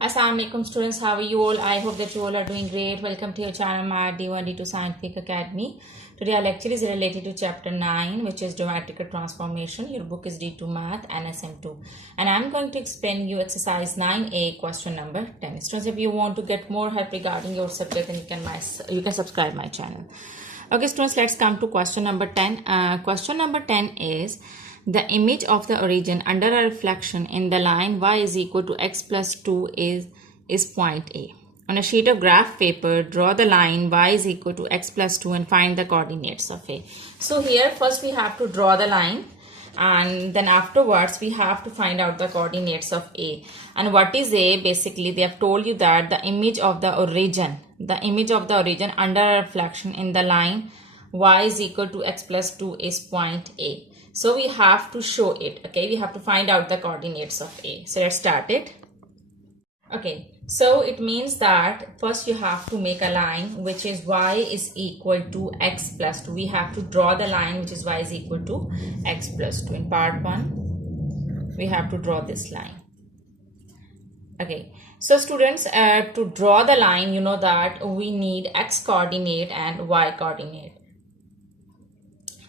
Assalamualaikum students, how are you all? I hope that you all are doing great. Welcome to your channel Math D1 D2 Scientific Academy. Today our lecture is related to chapter 9, which is Geometrical Transformation. Your book is D2 Math and SM2. And I'm going to explain you exercise 9A question number 10. Students, if you want to get more help regarding your subject, then you can subscribe my channel. Okay students, let's come to question number 10. Question number 10 is the image of the origin under a reflection in the line y is equal to x plus 2 is point A. On a sheet of graph paper, draw the line y is equal to x plus 2 and find the coordinates of A. So here first we have to draw the line, and then afterwards we have to find out the coordinates of A. And what is A? Basically they have told you that the image of the origin under a reflection in the line y is equal to x plus 2 is point A. So we have to show it. Okay, we have to find out the coordinates of A. So let's start it. Okay, so it means that first you have to make a line which is y is equal to x plus 2. We have to draw the line which is y is equal to x plus 2. In part 1, we have to draw this line. Okay, so students, to draw the line, you know that we need x coordinate and y coordinate.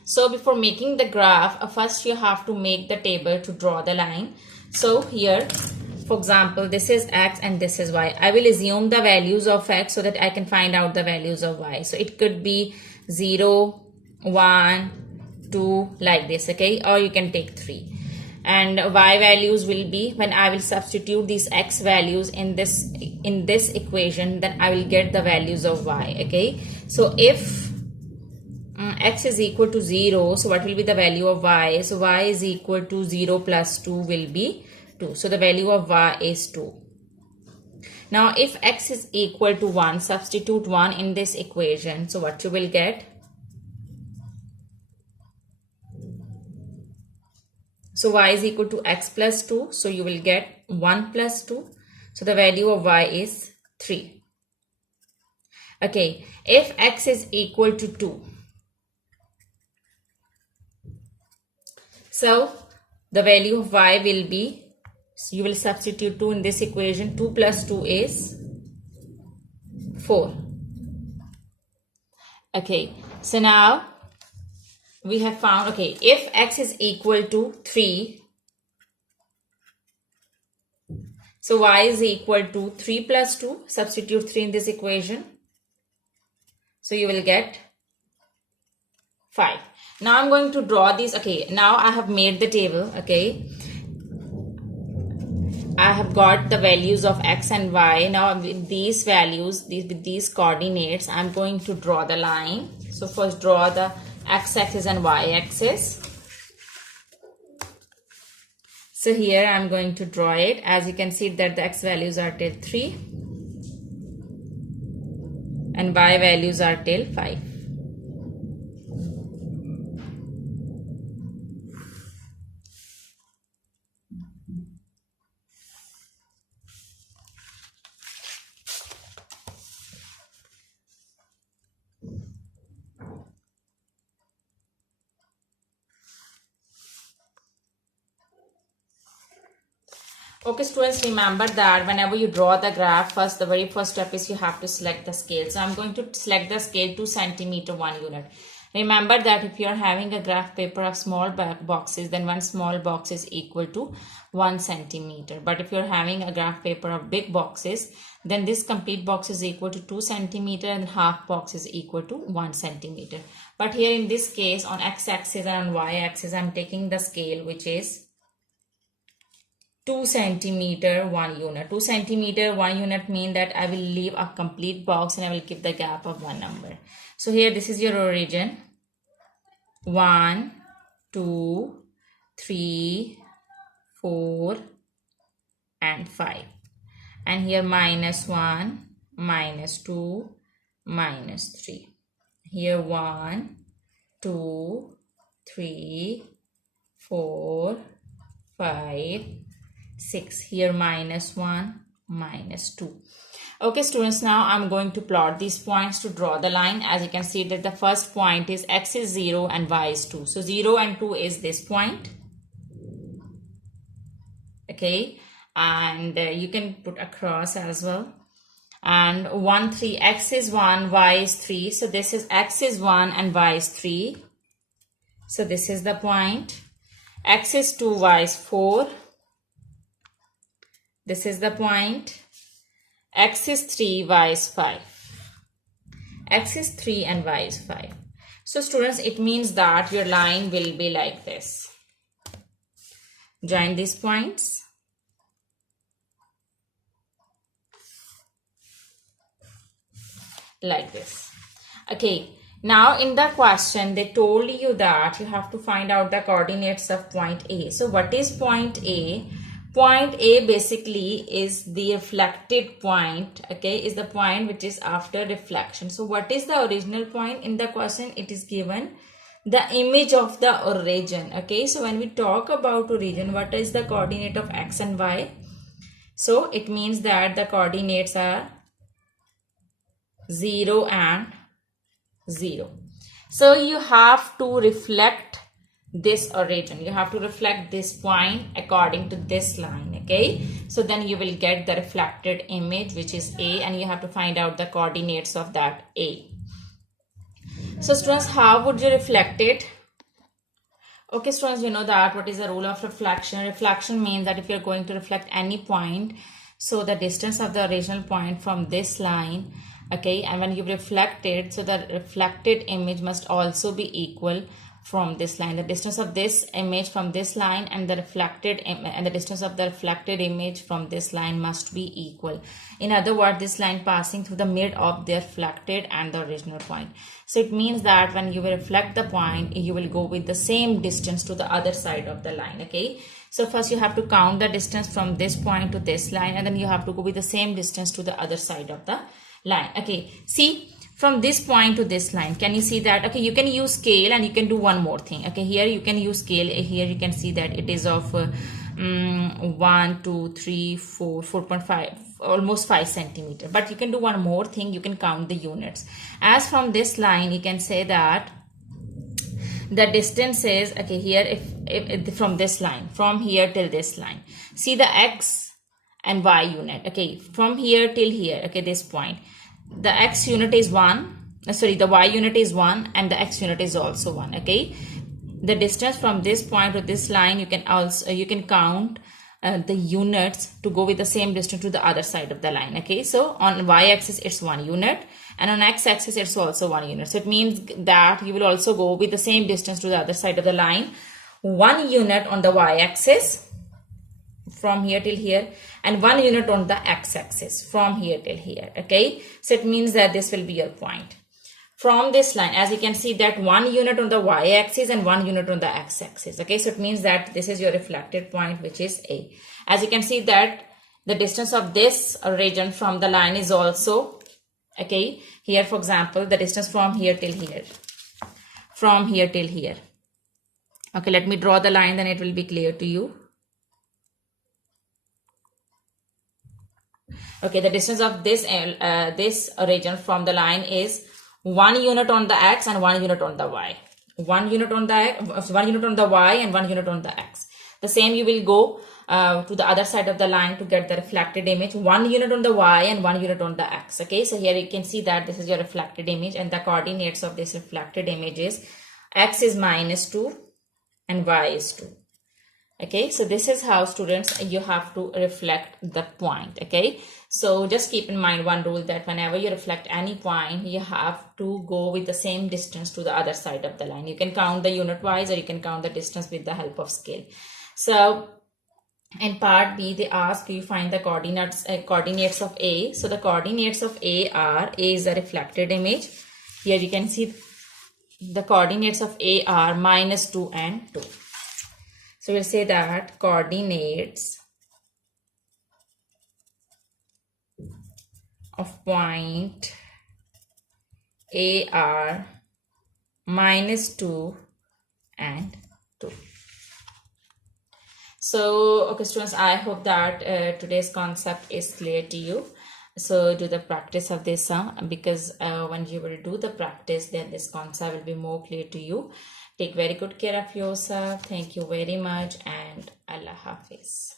So before making the graph, first you have to make the table to draw the line. So here, for example, this is x and this is y. I will assume the values of x so that I can find out the values of y. So it could be 0, 1, 2, like this, okay? Or you can take 3. And y values will be, when I will substitute these x values in this equation, then I will get the values of y, okay? So if x is equal to 0, so what will be the value of y? So y is equal to 0 plus 2 will be 2. So the value of y is 2. Now if x is equal to 1, substitute 1 in this equation. So what you will get? So y is equal to x plus 2. So you will get 1 plus 2. So the value of y is 3. Okay, if x is equal to 2, so the value of y will be, so you will substitute 2 in this equation. 2 plus 2 is 4. Okay, so now we have found, okay, if x is equal to 3, so y is equal to 3 plus 2, substitute 3 in this equation. So you will get 5. Now I'm going to draw these. Okay, now I have made the table. Okay, I have got the values of x and y. Now with these values, with these coordinates, I'm going to draw the line. So first draw the x-axis and y-axis. So here I'm going to draw it. As you can see that the x values are till 3 and y values are till 5. Okay students, remember that whenever you draw the graph, the very first step is you have to select the scale. So I'm going to select the scale 2 centimeter 1 unit. Remember that if you are having a graph paper of small boxes, then one small box is equal to 1 centimeter. But if you are having a graph paper of big boxes, then this complete box is equal to 2 centimeter and half box is equal to 1 centimeter. But here in this case, on x-axis and on y-axis, I'm taking the scale which is 2 centimeter 1 unit. 2 centimeter 1 unit mean that I will leave a complete box and I will give the gap of one number. So here this is your origin. 1, 2, 3, 4 and 5. And here minus 1, minus 2, minus 3. Here 1, 2, 3, 4, 5, 6. Here minus 1, minus 2. Okay students, now I'm going to plot these points to draw the line. As you can see that the first point is x is 0 and y is 2. So 0 and 2 is this point. Okay, and you can put across as well. And 1 3, x is 1, y is 3, so this is x is 1 and y is 3, so this is the point. X is 2, y is 4, this is the point. X is 3, y is 5, x is 3 and y is 5. So students, it means that your line will be like this. Join these points. Like this. Okay, now in the question they told you that you have to find out the coordinates of point A. So what is point A? Point A basically is the reflected point, okay, is the point which is after reflection. So what is the original point? In the question it is given the image of the origin, okay. So when we talk about origin, what is the coordinate of x and y? So it means that the coordinates are 0 and 0. So you have to reflect this origin, you have to reflect this point according to this line, okay. So then you will get the reflected image which is A, and you have to find out the coordinates of that A. So students, how would you reflect it? Okay students, you know that what is the rule of reflection. Reflection means that if you're going to reflect any point, so the distance of the original point from this line, okay, and when you reflect it, so the reflected image must also be equal from this line. The distance of this image from this line and the distance of the reflected image from this line must be equal. In other words, this line passing through the mid of the reflected and the original point. So it means that when you will reflect the point, you will go with the same distance to the other side of the line, okay. So first you have to count the distance from this point to this line, and then you have to go with the same distance to the other side of the line. Okay, see, from this point to this line, can you see that? Okay, you can use scale and you can do one more thing. Okay, here you can use scale. Here you can see that it is of 1 2 3 4 4.5, almost 5 centimeter. But you can do one more thing, you can count the units. As from this line, you can say that the distance is, okay, here if from this line, from here till this line, see the x and y unit, okay, from here till here, okay, this point, the x unit is 1, the y unit is 1 and the x unit is also 1, okay. The distance from this point to this line, you can count the units to go with the same distance to the other side of the line, okay. So on y-axis it's 1 unit and on x-axis it's also 1 unit. So it means that you will also go with the same distance to the other side of the line, 1 unit on the y-axis from here till here and 1 unit on the x-axis from here till here, okay. So it means that this will be your point. From this line, as you can see that 1 unit on the y-axis and 1 unit on the x-axis, okay. So it means that this is your reflected point which is A. As you can see that the distance of this region from the line is also, okay, here for example the distance from here till here, from here till here, okay. Let me draw the line, then it will be clear to you. Okay, the distance of this region from the line is 1 unit on the x and 1 unit on the y. 1 unit on the y and 1 unit on the x. The same you will go to the other side of the line to get the reflected image. 1 unit on the y and 1 unit on the x. Okay, so here you can see that this is your reflected image and the coordinates of this reflected image is x is -2 and y is 2. Okay, so this is how students you have to reflect the point. Okay, so just keep in mind one rule, that whenever you reflect any point, you have to go with the same distance to the other side of the line. You can count the unit wise or you can count the distance with the help of scale. So in part B, they ask you find the coordinates of A. So the coordinates of A are, A is the reflected image. Here you can see the coordinates of A are -2 and 2. So we'll say that coordinates of point A are -2 and 2. So, okay students, I hope that today's concept is clear to you. So do the practice of this because when you will do the practice, then this concept will be more clear to you. Take very good care of yourself. Thank you very much and Allah Hafiz.